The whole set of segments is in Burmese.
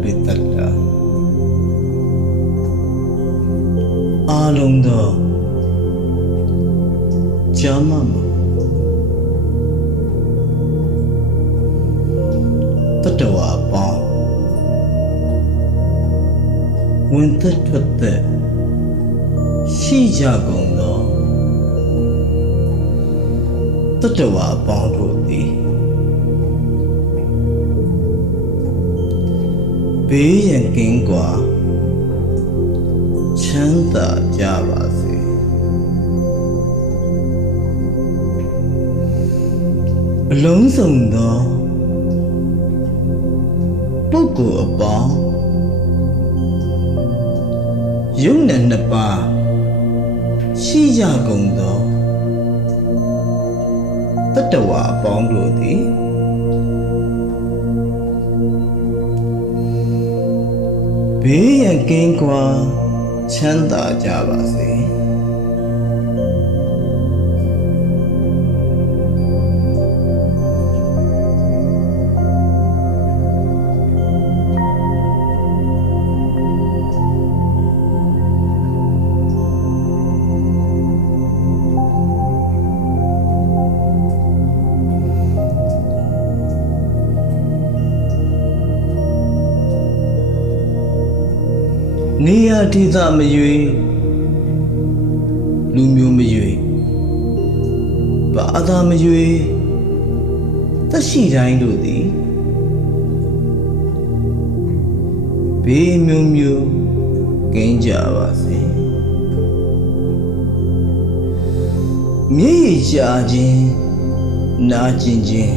ပိတ္တတာအာလုံးသောဂျာမမတတဝါပေါင်းဝင်သက်ထွက်သက်ရှိကြကုန်သောတတဝါပေါင်းတို့သည် ဘေးရန်ကင်းကွာချမ်းသာကြပါစေအလုံးစုံသောပုဂ္ဂိုလ်အပေါင်းယုံနဲ့နှစ်ပါးရှိကြကုန်သောတတဝါအပေါင်းတို့သည် ဘေးရန်ကင်းကွာချမ်းသာကြပါစေ နေရဒေသမရွေလူမျိုးမရွေဘာသာမရွေသက်ရှိတိုင်းတို့သည်ဘေးမျိုးမျိုးကင်းကြပါစေမြေကြီးချခြင်းနာကျင်ခြင်း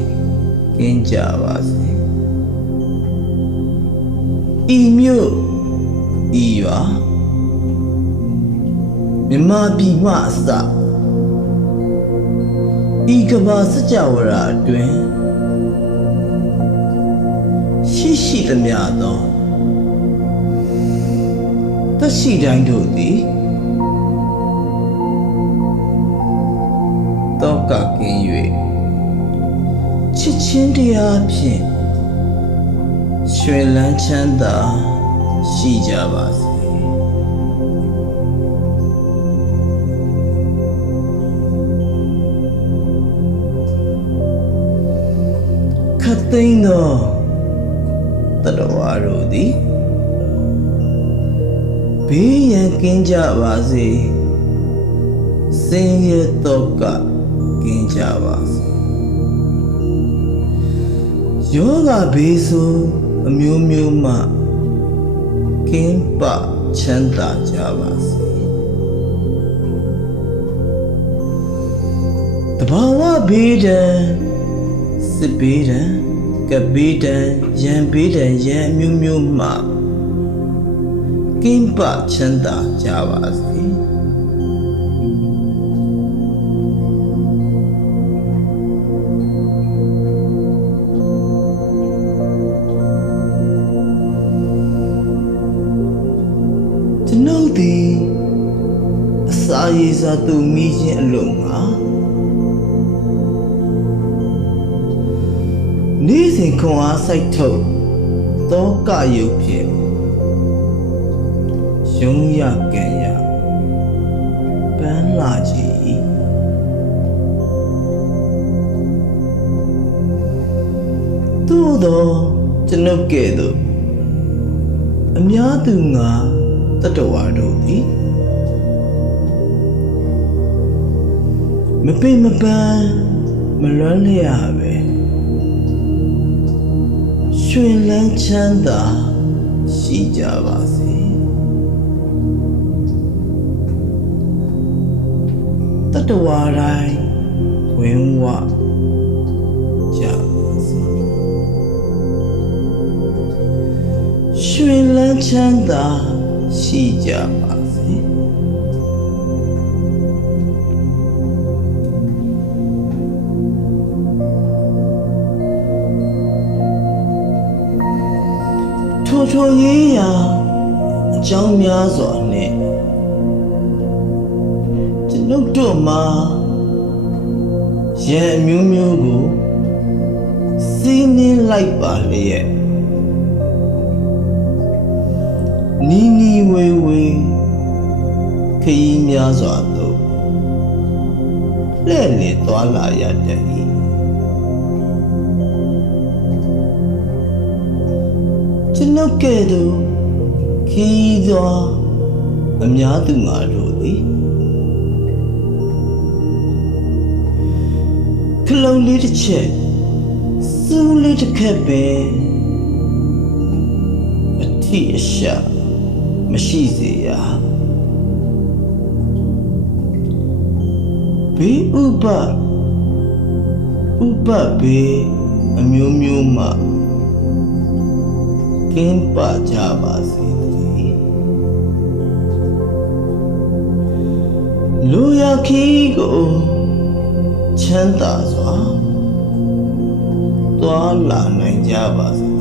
ကင်းကြပါစေဤမျိုး ဤရွာမြမပြည်မှအစဤကဘာစကြဝဠာအတွင်ရှိရှိသမျှသောတရှိတိုင်းတို့သည်တောကကင်း၍ချစ်ချင်းတရားဖြင့်ရွှေလန်းချမ်းသာ ရှိကြပါစေခတ်သိမ်းသောတတဝါတို့သည်ဘေးရန်ကင်းကြပါစေစင်ရတော့ကကင်းကြပါစေယောဂဘေးဆိုအမျိုးမျိုးမှ ကင်းပချမ်းသာကြပါစေတဘာဝဘေးဒဏ်စစ်ဘေးဒဏ်ကပ်ဘေးဒဏ်ရန်ဘေးဒဏ်ရန်အမျိုးမျိုးမှကင်းပချမ်းသာကြပါစေ န်ုပ်သည်အစာရေစာသူမိခြင်းအလို့ငါနေ့စဉ်ခွန်အားစိုက်ထုတ်တောကယုတ်ဖြင့်ယုံရကံရပန်းလာကြည်သို့သောကျွန်ုပ်ကဲ့သို့အများသူငါ တတဝါတို့သည်မပိမပန်းမလွမ်းလျက်ပဲရွှင်လန်းချမ်းသာရှိကြပါစေတတဝါတိုင်းဝင်ဝကြပါစေရွှင်လန်းချမ်းသာ ရှိကြပါစေထိုထိုရေးရာအကြောင်းများစွာနဲ့ကျွန်ုပ်တို့မှာရန်အမျိုးမျိုးကိုစီးနှင်းလိုက်ပါလျက် နီးနီးဝေးဝေးခရီးများစွာသို့လှည့်လည်သွားလာရတတ်၏ကျွန်ုပ်ကဲ့သို့ခရီးသွားအများသူငါတို့သည်ခလုံးလေးတစ်ချက်စူးလေးတစ်ခက်ပဲအထီအရှာ မရှိစေရဘေးဥပဥပဘေးအမျိုးမျိုးမှကင်းပါကြပါစေတည်းလူရခီကိုချမ်းသာစွာသွားလာနိုင်ကြပါစေ